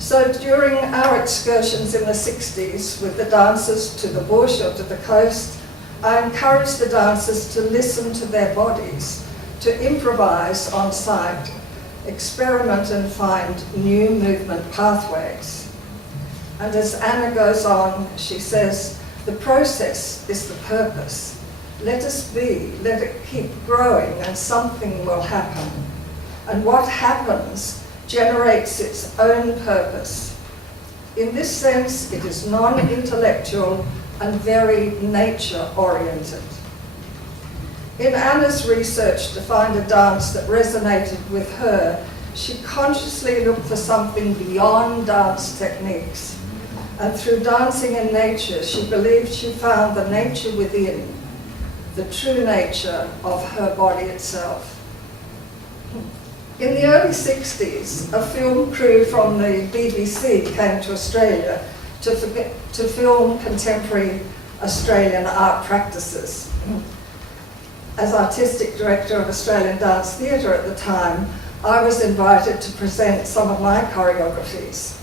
So during our excursions in the 60s with the dancers to the bush or to the coast, I encouraged the dancers to listen to their bodies, to improvise on site, experiment and find new movement pathways. And as Anna goes on, she says, the process is the purpose. Let us be, let it keep growing and something will happen. And what happens generates its own purpose. In this sense, it is non-intellectual and very nature-oriented. In Anna's research to find a dance that resonated with her, she consciously looked for something beyond dance techniques. And through dancing in nature, she believed she found the nature within, the true nature of her body itself. In the early 60s, a film crew from the BBC came to Australia to film contemporary Australian art practices. As artistic director of Australian Dance Theatre at the time, I was invited to present some of my choreographies.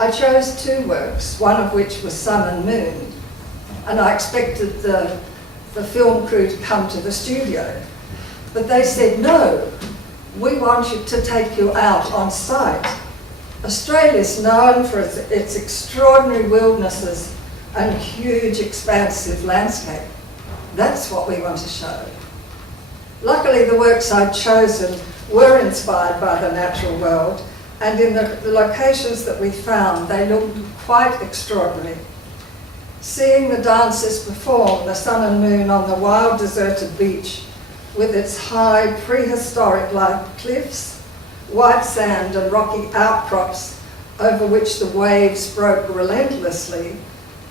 I chose two works, one of which was Sun and Moon, and I expected the film crew to come to the studio. But they said, no, we want you to take you out on site. Australia is known for its extraordinary wildernesses and huge expansive landscape. That's what we want to show. Luckily, the works I'd chosen were inspired by the natural world, and in the locations that we found, they looked quite extraordinary. Seeing the dancers perform the Sun and Moon on the wild deserted beach with its high prehistoric-like cliffs, white sand and rocky outcrops over which the waves broke relentlessly,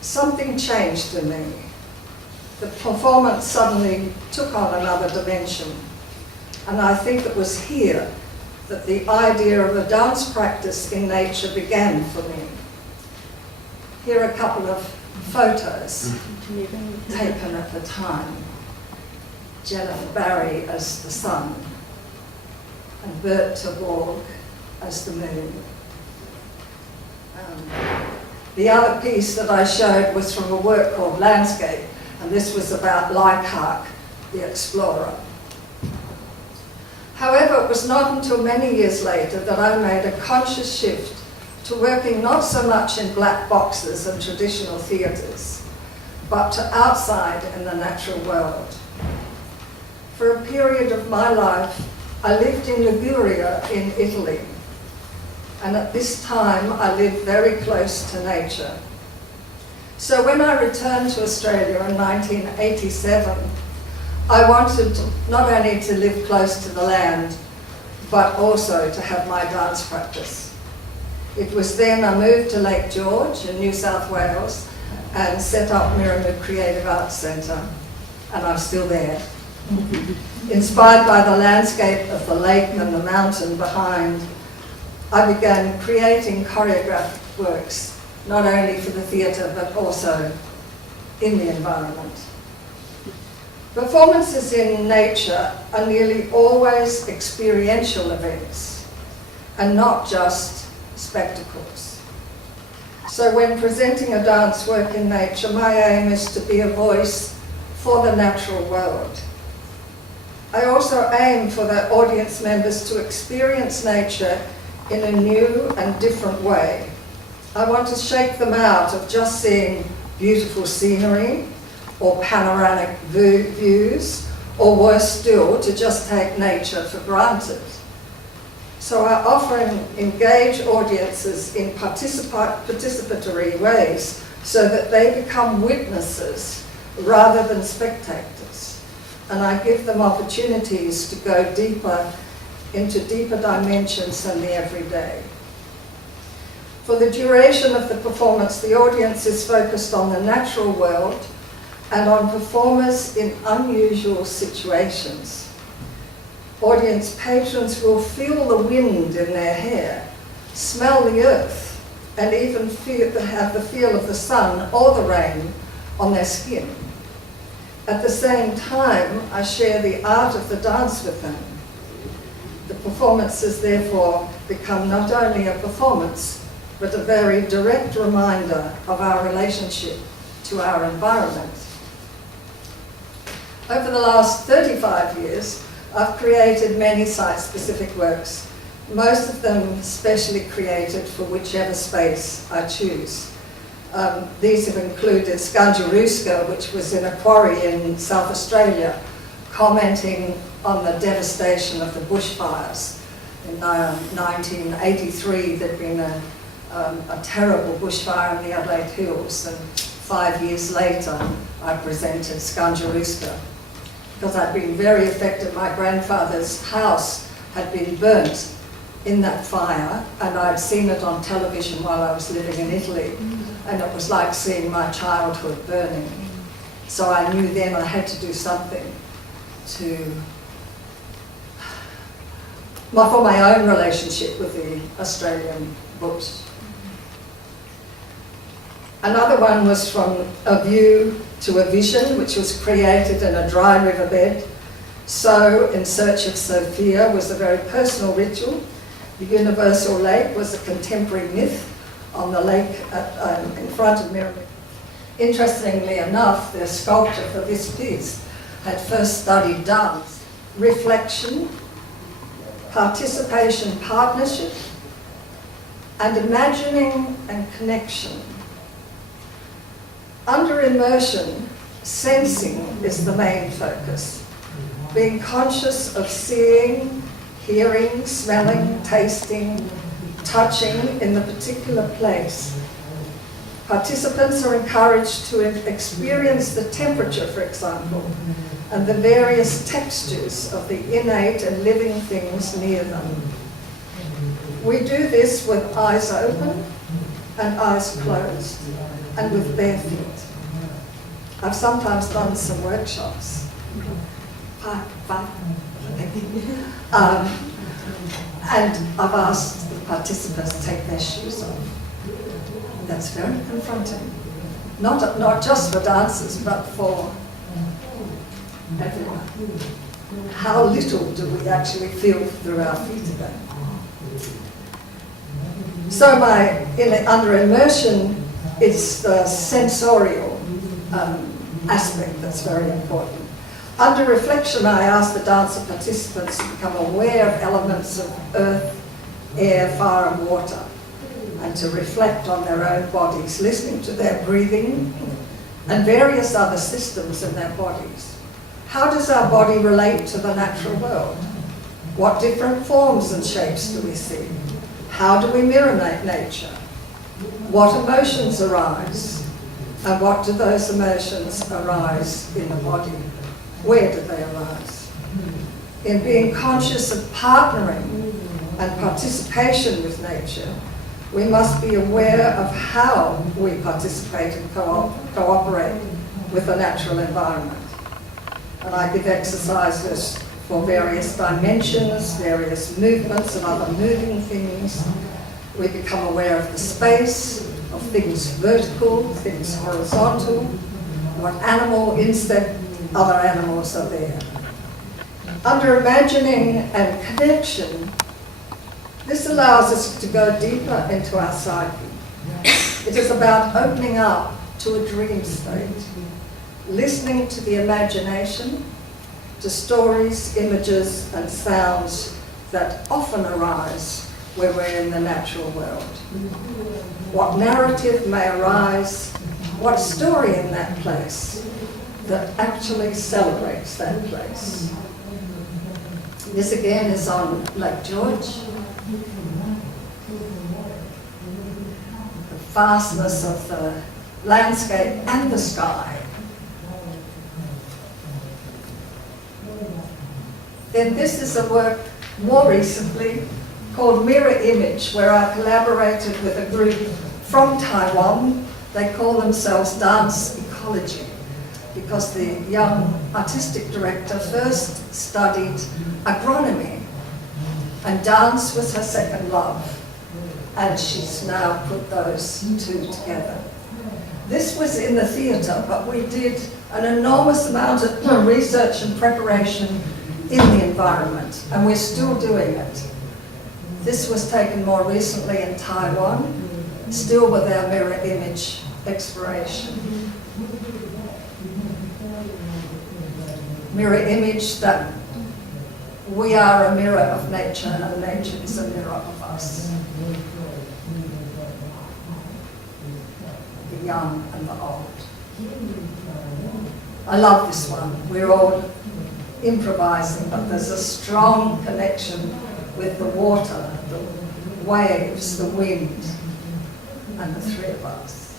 something changed in me. The performance suddenly took on another dimension. And I think it was here that the idea of a dance practice in nature began for me. Here are a couple of photos taken at the time. Jennifer Barry as the sun, and Bert Terborg as the moon. The other piece that I showed was from a work called Landscape, and this was about Leichhardt, the explorer. However, it was not until many years later that I made a conscious shift to working not so much in black boxes and traditional theatres, but to outside in the natural world. For a period of my life, I lived in Liguria in Italy, and at this time I lived very close to nature. So when I returned to Australia in 1987, I wanted not only to live close to the land, but also to have my dance practice. It was then I moved to Lake George in New South Wales and set up Miramu Creative Arts Centre, and I'm still there. Inspired by the landscape of the lake and the mountain behind, I began creating choreographed works, not only for the theatre but also in the environment. Performances in nature are nearly always experiential events and not just spectacles. So when presenting a dance work in nature, my aim is to be a voice for the natural world. I also aim for the audience members to experience nature in a new and different way. I want to shake them out of just seeing beautiful scenery or panoramic views, or worse still, to just take nature for granted. So I often engage audiences in participatory ways so that they become witnesses rather than spectators. And I give them opportunities to go deeper into deeper dimensions than the everyday. For the duration of the performance, the audience is focused on the natural world and on performers in unusual situations. Audience patrons will feel the wind in their hair, smell the earth, and even have the feel of the sun or the rain on their skin. At the same time, I share the art of the dance with them. The performances, therefore, become not only a performance, but a very direct reminder of our relationship to our environment. Over the last 35 years, I've created many site-specific works, most of them specially created for whichever space I choose. These have included Skanjaruska, which was in a quarry in South Australia, commenting on the devastation of the bushfires. In 1983, there'd been a terrible bushfire in the Adelaide Hills, and 5 years later, I presented Skanjaruska. Because I'd been very affected. My grandfather's house had been burnt in that fire, and I'd seen it on television while I was living in Italy, and it was like seeing my childhood burning. So I knew then I had to do something for my own relationship with the Australian bush. Another one was from A View to a Vision, which was created in a dry riverbed. So, In Search of Sophia was a very personal ritual. The universal lake was a contemporary myth on the lake in front of Mirrabel. Interestingly enough, the sculptor for this piece had first studied dance, reflection, participation, partnership, and imagining and connection. Under immersion, sensing is the main focus. Being conscious of seeing, hearing, smelling, tasting, touching in the particular place. Participants are encouraged to experience the temperature, for example, and the various textures of the innate and living things near them. We do this with eyes open and eyes closed, and with bare feet. I've sometimes done some workshops. And I've asked the participants to take their shoes off. That's very confronting. Not just for dancers, but for everyone. How little do we actually feel through our feet again? So under immersion, it's the sensorial aspect that's very important. Under reflection, I ask the dancer participants to become aware of elements of earth, air, fire, and water, and to reflect on their own bodies, listening to their breathing and various other systems in their bodies. How does our body relate to the natural world? What different forms and shapes do we see? How do we mirror nature? What emotions arise? And what do those emotions arise in the body? Where do they arise? In being conscious of partnering and participation with nature, we must be aware of how we participate and cooperate with the natural environment. And I give exercises for various dimensions, various movements of other moving things. We become aware of the space, of things vertical, things horizontal, what animal, insect, other animals are there. Under imagining and connection, this allows us to go deeper into our psyche. It is about opening up to a dream state, listening to the imagination, to stories, images, and sounds that often arise when we're in the natural world. What narrative may arise, what story in that place that actually celebrates that place. This again is on Lake George. The vastness of the landscape and the sky. Then this is a work more recently called Mirror Image, where I collaborated with a group from Taiwan. They call themselves Dance Ecology, because the young artistic director first studied agronomy, and dance was her second love, and she's now put those two together. This was in the theatre, but we did an enormous amount of research and preparation in the environment, and we're still doing it. This was taken more recently in Taiwan, still with our mirror image exploration. Mirror image that we are a mirror of nature and nature is a mirror of us. The young and the old. I love this one. We're all improvising, but there's a strong connection with the water, the waves, the wind, and the three of us.